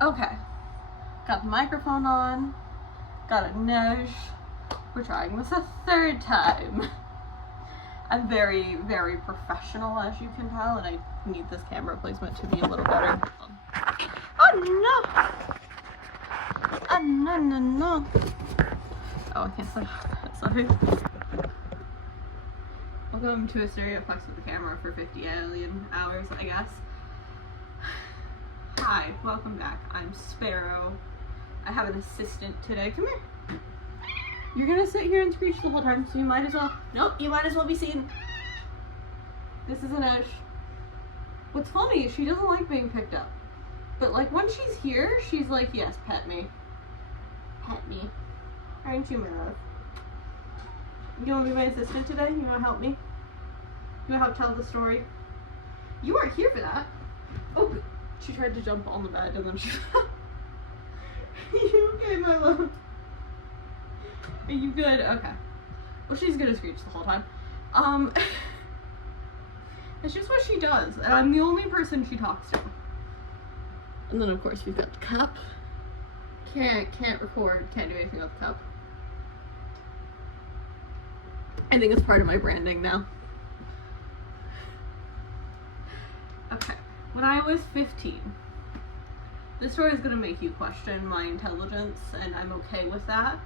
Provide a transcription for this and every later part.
Okay, got the microphone on, got a nudge. We're trying this a third time. I'm very, very professional, as you can tell, and I need this camera placement to be a little better. Oh no! Oh no, no, no. Oh, I can't say that, sorry. Welcome to a stereoplex with the camera for 50 alien hours, I guess. Hi, welcome back. I'm Sparrow. I have an assistant today. Come here. You're gonna sit here and screech the whole time, so you might as well. Nope, you might as well be seen. This is an Ash. What's funny is she doesn't like being picked up. But like when she's here, she's like, yes, pet me. Pet me. Aren't you, my love? You wanna be my assistant today? You wanna help me? You wanna help tell the story? You weren't here for that. Oh, she tried to jump on the bed and then she fell. You okay, my love? Are you good? Okay. Well, she's gonna screech the whole time. It's just what she does, and I'm the only person she talks to. And then of course we've got the cup. Can't record, can't do anything with the cup. I think it's part of my branding now. Okay. When I was 15, this story is gonna make you question my intelligence, and I'm okay with that.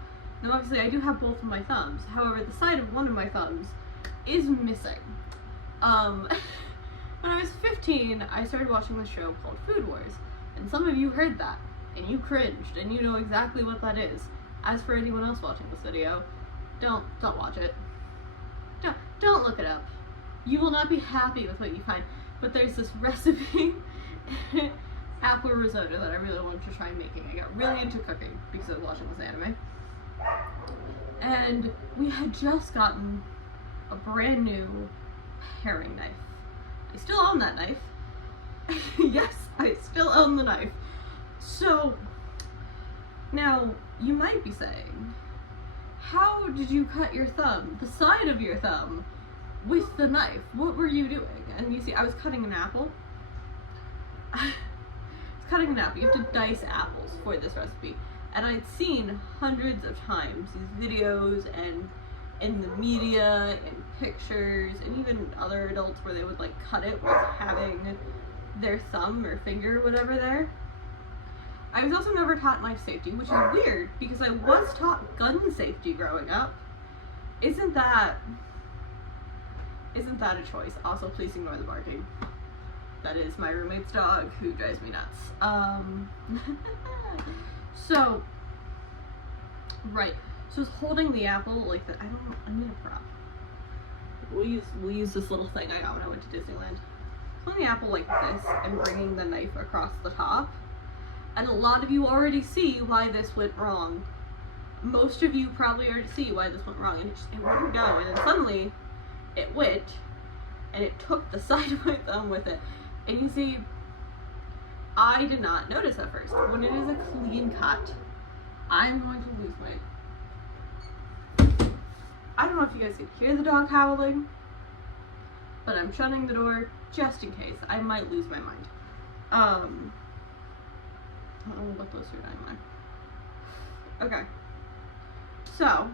Now obviously I do have both of my thumbs, however the side of one of my thumbs is missing. When I was 15, I started watching this show called Food Wars, and some of you heard that, and you cringed, and you know exactly what that is. As for anyone else watching this video, don't watch it. Don't look it up. You will not be happy with what you find, but there's this recipe, apple risotto, that I really wanted to try making. I got really into cooking because I was watching this anime. And we had just gotten a brand new paring knife. I still own that knife. Yes, I still own the knife. So, now, you might be saying, how did you cut your thumb, the side of your thumb, with the knife? What were you doing? And you see, I was cutting an apple. You have to dice apples for this recipe. And I'd seen hundreds of times these videos and in the media and pictures and even other adults where they would like cut it with having their thumb or finger or whatever there. I was also never taught knife safety, which is weird because I was taught gun safety growing up. Isn't that a choice? Also, please ignore the barking. That is my roommate's dog who drives me nuts. So, right. So I was holding the apple like that. I need a prop. We'll use this little thing I got when I went to Disneyland. Holding the apple like this and bringing the knife across the top. And a lot of you already see why this went wrong. Most of you probably already see why this went wrong. And it wouldn't go. And then suddenly, it went. And it took the side of my thumb with it. And you see, I did not notice at first. When it is a clean cut, I'm going to lose my... I don't know if you guys can hear the dog howling, but I'm shutting the door just in case. I might lose my mind. I don't know what those are anymore. Okay. So,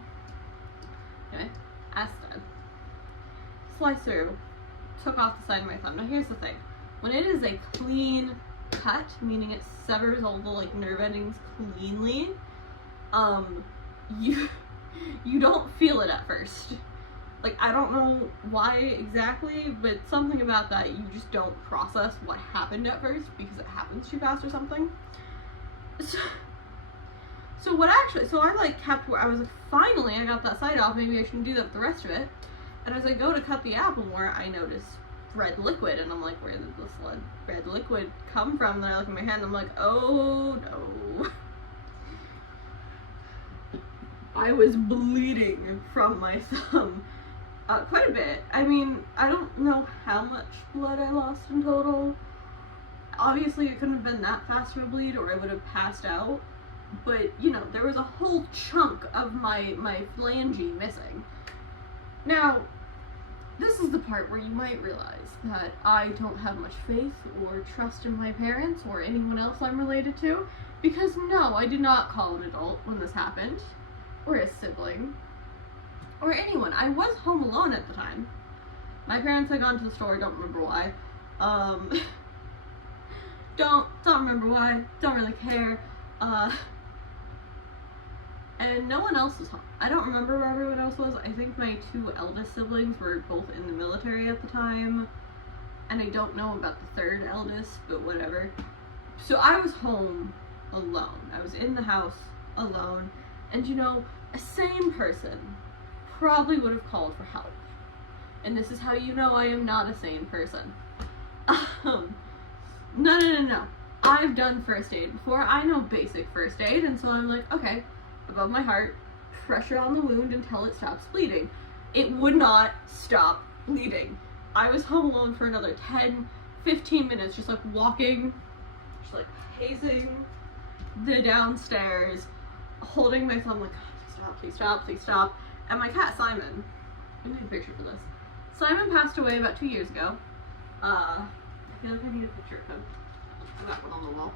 okay, Aston. Slice through, took off the side of my thumb. Now here's the thing. When it is a clean cut, meaning it severs all the like nerve endings cleanly, you don't feel it at first. Like, I don't know why exactly, but something about that, you just don't process what happened at first because it happens too fast or something. So I like kept where I was like, finally I got that side off, maybe I shouldn't do that with the rest of it. And as I go to cut the apple more, I notice red liquid, and I'm like, where did this red liquid come from? Then I look at my hand and I'm like, oh no. I was bleeding from my thumb quite a bit. I mean, I don't know how much blood I lost in total. Obviously, it couldn't have been that fast of a bleed or I would have passed out. But, you know, there was a whole chunk of my phalange missing. Now, this is the part where you might realize that I don't have much faith or trust in my parents or anyone else I'm related to, because no, I did not call an adult when this happened, or a sibling, or anyone. I was home alone at the time. My parents had gone to the store, don't remember why. Don't remember why, don't really care. And no one else was home. I don't remember where everyone else was. I think my 2 eldest siblings were both in the military at the time. And I don't know about the 3rd eldest, but whatever. So I was home alone. I was in the house alone. And you know, a sane person probably would have called for help. And this is how you know I am not a sane person. No. I've done first aid before. I know basic first aid. And so I'm like, okay, above my heart, pressure on the wound until it stops bleeding. It would not stop bleeding. I was home alone for another 10-15 minutes, just like walking, just like pacing the downstairs, holding my thumb like, please stop, please stop. And my cat Simon, I need a picture for this. Simon passed away about 2 years ago. I feel like I need a picture of him. I got one on the wall.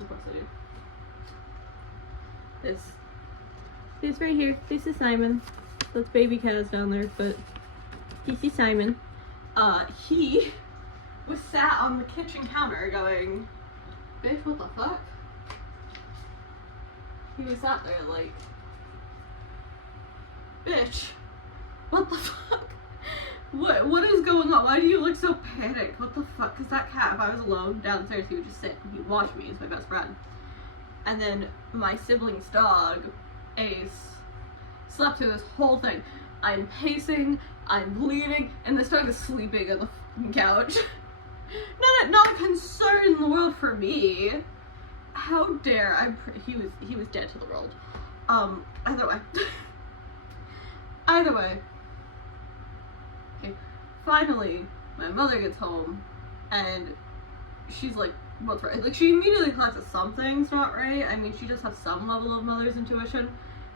Of course I do. This right here, this is Simon. That's baby cows down there, but this is Simon. He was sat on the kitchen counter going, bitch, what the fuck? He was sat there like, bitch, what the fuck? What is going on? Why do you look so panicked? What the fuck? Because that cat, if I was alone downstairs, he would just sit and he'd watch me. He's my best friend. And then my sibling's dog, Ace, slept through this whole thing. I'm pacing, I'm bleeding, and this dog is sleeping on the fucking couch. Not a concern in the world for me. How dare he was dead to the world. Either way. Okay, finally, my mother gets home, and she's like, what's right? Like, she immediately clocks that something's not right. I mean, she does have some level of mother's intuition,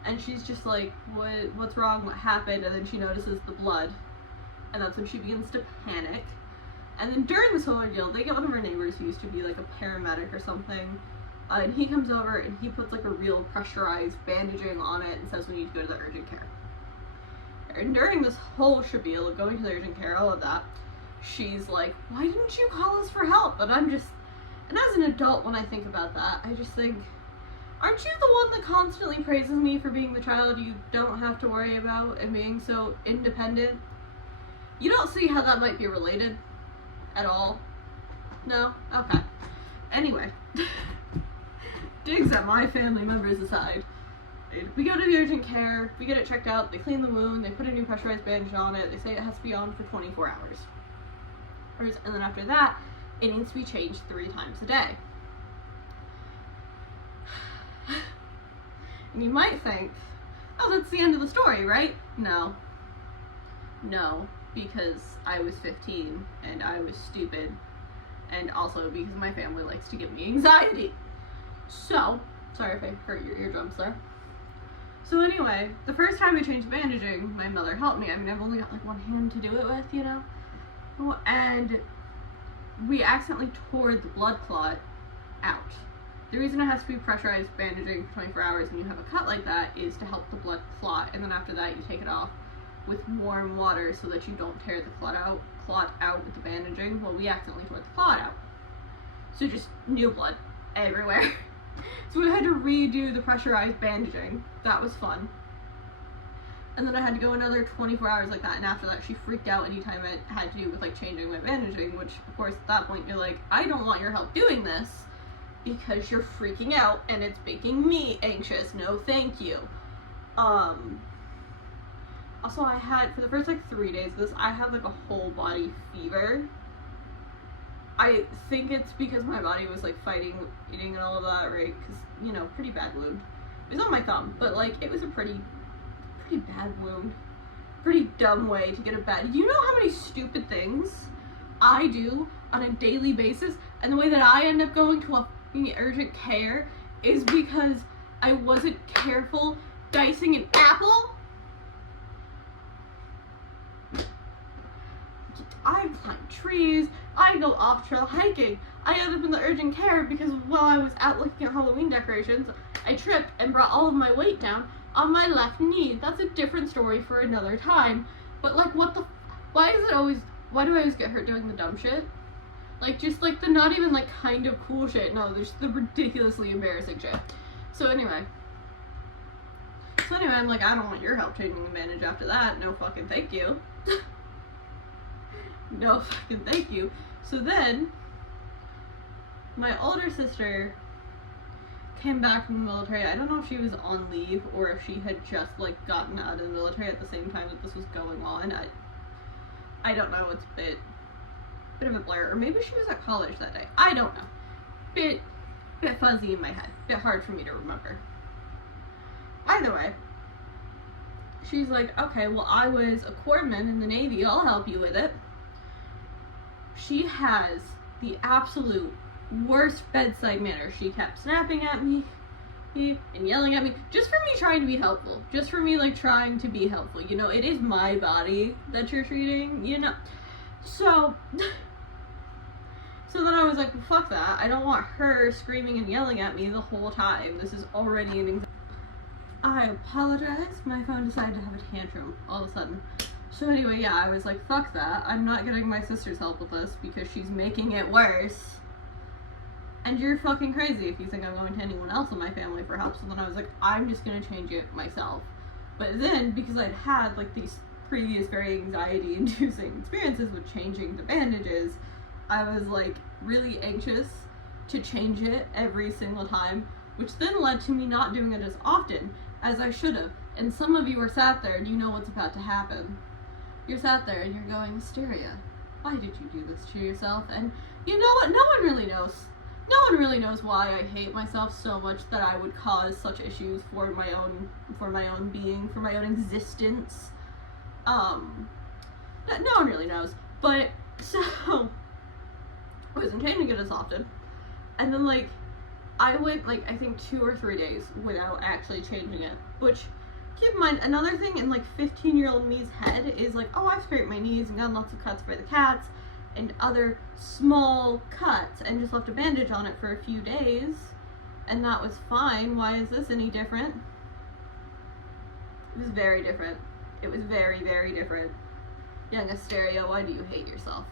and she's just like, what's wrong? What happened? And then she notices the blood, and that's when she begins to panic. And then during this whole ordeal, they get one of her neighbors who used to be like a paramedic or something, and he comes over and he puts like a real pressurized bandaging on it and says we need to go to the urgent care. And during this whole spiel of going to the urgent care, all of that, she's like, why didn't you call us for help? And and as an adult, when I think about that, I just think, aren't you the one that constantly praises me for being the child you don't have to worry about and being so independent? You don't see how that might be related at all? No? Okay. Anyway. Digs at my family members aside. We go to the urgent care, we get it checked out, they clean the wound, they put a new pressurized bandage on it, they say it has to be on for 24 hours. And then after that, it needs to be changed 3 times a day. And you might think, oh, that's the end of the story, right? No. No, because I was 15 and I was stupid, and also because my family likes to give me anxiety. So, sorry if I hurt your eardrums there. So anyway, the first time I changed bandaging, my mother helped me. I mean, I've only got like one hand to do it with, you know? And we accidentally tore the blood clot out. The reason it has to be pressurized bandaging for 24 hours and you have a cut like that is to help the blood clot, and then after that you take it off with warm water so that you don't tear the clot out with the bandaging. Well, we accidentally tore the clot out. So just new blood everywhere. So we had to redo the pressurized bandaging. That was fun. And then I had to go another 24 hours like that, and after that she freaked out anytime it had to do with like changing my bandaging, which of course at that point you're like, I don't want your help doing this because you're freaking out and it's making me anxious. No thank you. Also, I had, for the first like 3 days of this, I had like a whole body fever. I think it's because my body was like fighting eating and all of that, right? Because, you know, pretty bad wound. It was on my thumb, but like it was a pretty bad wound. Pretty dumb way to get a bad. You know how many stupid things I do on a daily basis, and the way that I end up going to a urgent care is because I wasn't careful dicing an apple? I climb trees, I go off-trail hiking. I ended up in the urgent care because while I was out looking at Halloween decorations, I tripped and brought all of my weight down on my left knee. That's a different story for another time. But like, why do I always get hurt doing the dumb shit? Like, just like the not even like kind of cool shit. No, there's the ridiculously embarrassing shit. So anyway, I'm like, I don't want your help changing the bandage after that. No fucking thank you. No fucking thank you. So then, my older sister came back from the military. I don't know if she was on leave or if she had just like gotten out of the military at the same time that this was going on. I don't know. It's a bit of a blur. Or maybe she was at college that day. I don't know. Bit fuzzy in my head. Bit hard for me to remember. Either way, she's like, okay, well, I was a corpsman in the Navy. I'll help you with it. She has the absolute worst bedside manner. She kept snapping at me and yelling at me just for me trying to be helpful. Just for me, like, trying to be helpful. You know, it is my body that you're treating, you know. So then I was like, well, fuck that. I don't want her screaming and yelling at me the whole time. This is already an anxiety. I apologize. My phone decided to have a tantrum all of a sudden. So anyway, yeah, I was like, fuck that. I'm not getting my sister's help with this because she's making it worse. And you're fucking crazy if you think I'm going to anyone else in my family for help. So then I was like, I'm just going to change it myself. But then, because I'd had like these previous very anxiety-inducing experiences with changing the bandages, I was like really anxious to change it every single time, which then led to me not doing it as often as I should have. And some of you are sat there and you know what's about to happen. You're sat there and you're going, Hysteria, why did you do this to yourself? And you know what? No one really knows. No one really knows why I hate myself so much that I would cause such issues for my own being, for my own existence. No one really knows. But so I wasn't changing it as often. And then like I went like I think 2 or 3 days without actually changing it. Which, keep in mind, another thing in like 15-year-old me's head is like, oh, I've scraped my knees and gotten lots of cuts by the cats and other small cuts and just left a bandage on it for a few days and that was fine. Why is this any different? It was very different. It was very, very different. Young Hysteria, why do you hate yourself?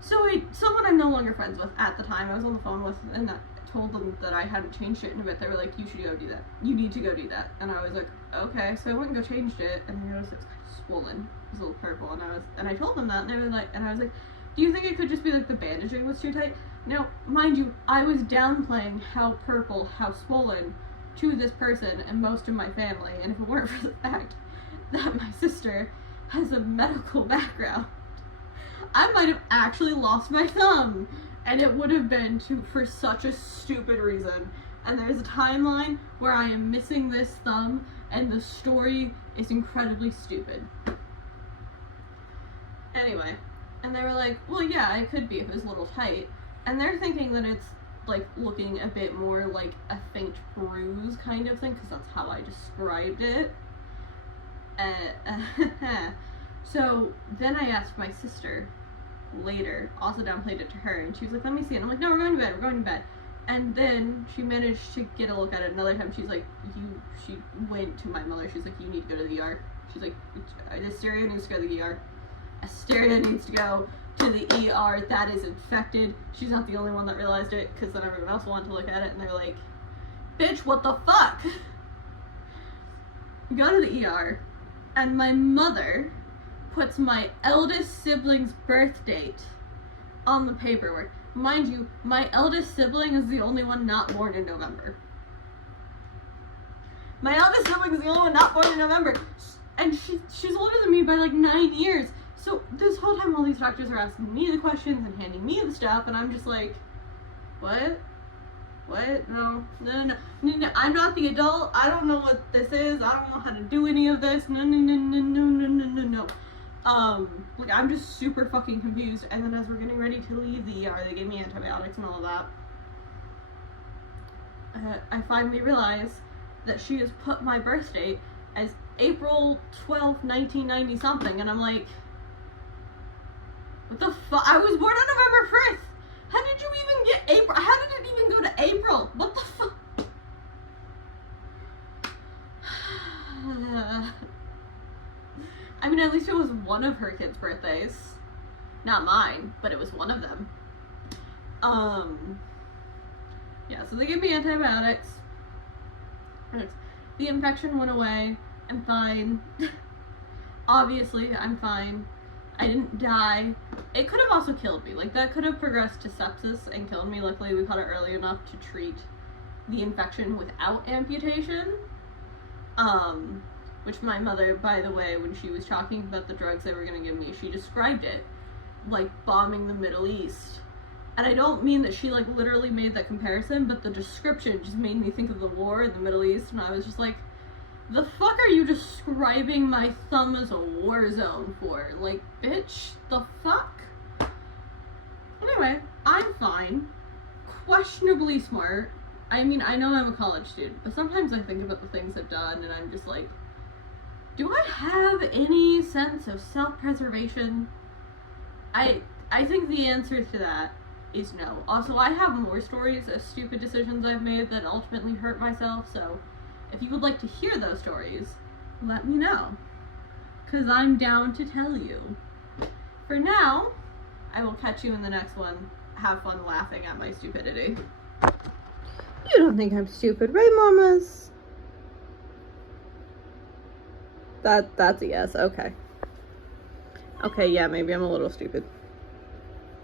So someone I'm no longer friends with at the time, I was on the phone with, and I told them that I hadn't changed it in a bit. They were like, you should go do that. You need to go do that. And I was like, okay. So I went and go changed it, and I noticed it was kind of swollen. It was a little purple, and I told them that, and they were like, and I was like, do you think it could just be like the bandaging was too tight? Now, mind you, I was downplaying how purple, how swollen to this person and most of my family, and if it weren't for the fact that my sister has a medical background, I might have actually lost my thumb, and it would have been for such a stupid reason. And there's a timeline where I am missing this thumb, and the story is incredibly stupid. Anyway, and they were like, well, yeah, it could be if it was a little tight. And they're thinking that it's like looking a bit more like a faint bruise kind of thing, because that's how I described it. So then I asked my sister later, also downplayed it to her, and she was like, let me see it. And I'm like, no, we're going to bed. And then she managed to get a look at it another time. She's like, she went to my mother. She's like, you need to go to the ER. She's like, Hysteria needs to go to the ER. Hysteria needs to go to the ER. That is infected. She's not the only one that realized it, because then everyone else wanted to look at it, and they're like, bitch, what the fuck? Go to the ER, and my mother puts my eldest sibling's birth date on the paperwork. Mind you, my eldest sibling is the only one not born in November. My eldest sibling is the only one not born in November. And she's older than me by like 9 years. So this whole time all these doctors are asking me the questions and handing me the stuff, and I'm just like, what? What? No. I'm not the adult. I don't know what this is. I don't know how to do any of this. No. Like, I'm just super fucking confused. And then as we're getting ready to leave the ER, they gave me antibiotics and all of that. I finally realize that she has put my birth date as April 12th, 1990 something, and I'm like, What the fuck? I was born on November 1st. How did you even get April? How did it even go to April? What the fuck? I mean, at least it was one of her kids' birthdays. Not mine, but it was one of them. Yeah, so they gave me antibiotics. The infection went away. I'm fine. Obviously, I'm fine. I didn't die. It could have also killed me. Like, that could have progressed to sepsis and killed me. Luckily, we caught it early enough to treat the infection without amputation. Which my mother, by the way, when she was talking about the drugs they were going to give me, she described it like bombing the Middle East. And I don't mean that she, like, literally made that comparison, but the description just made me think of the war in the Middle East, and I was just like, the fuck are you describing my thumb as a war zone for? Like, bitch, the fuck? Anyway, I'm fine. Questionably smart. I mean, I know I'm a college student, but sometimes I think about the things I've done, and I'm just like, do I have any sense of self-preservation? I think the answer to that is no. Also, I have more stories of stupid decisions I've made that ultimately hurt myself, so if you would like to hear those stories, let me know, because I'm down to tell you. For now, I will catch you in the next one. Have fun laughing at my stupidity. You don't think I'm stupid, right, mamas? That's a yes, okay. Okay, yeah, maybe I'm a little stupid.